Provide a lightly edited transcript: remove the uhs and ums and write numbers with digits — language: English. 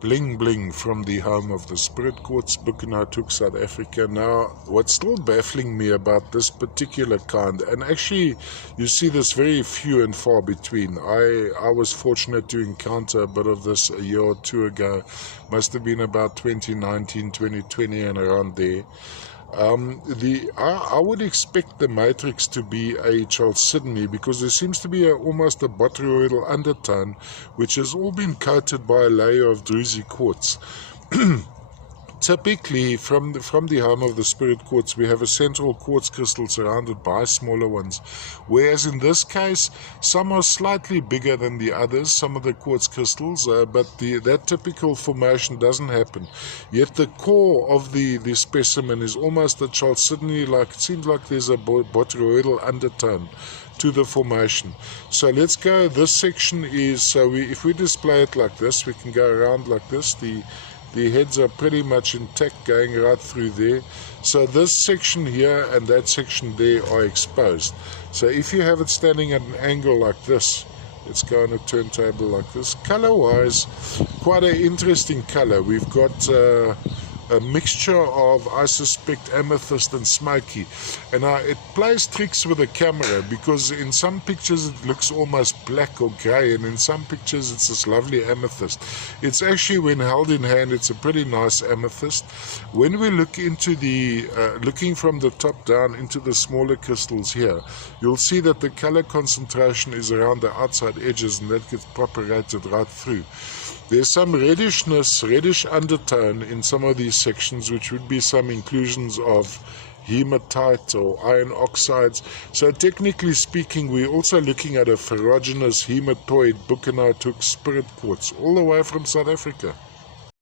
Bling bling from the home of the spirit quartz, Buchenhout, South Africa. Now, what's still baffling me about this particular kind, and actually you see this very few and far between. I was fortunate to encounter a bit of this a year or two ago. Must have been about 2019, 2020 and around there. I would expect the matrix to be a chalcedony, because there seems to be almost a botryoidal undertone which has all been coated by a layer of druzy quartz. Typically, from the home of the spirit quartz, we have a central quartz crystal surrounded by smaller ones, whereas in this case, some are slightly bigger than the others, some of the quartz crystals, but that typical formation doesn't happen. Yet the core of the specimen is almost a chalcedony, like it seems like there's a botryoidal undertone to the formation. So let's go. This section is, so if we display it like this, we can go around like this. The heads are pretty much intact going right through there. So this section here and that section there are exposed. So if you have it standing at an angle like this, let's go on a turntable like this. Color-wise, quite an interesting color. We've got a mixture of, I suspect, amethyst and smoky, and it plays tricks with the camera, because in some pictures it looks almost black or grey, and in some pictures it's this lovely amethyst. It's actually, when held in hand, it's a pretty nice amethyst. When we look into the looking from the top down into the smaller crystals here, you'll see that the color concentration is around the outside edges, and that gets propagated right through. There's some reddish undertone in some of these sections, which would be some inclusions of hematite or iron oxides. So technically speaking, we're also looking at a ferruginous hematoid Buchenhout spirit quartz, all the way from South Africa.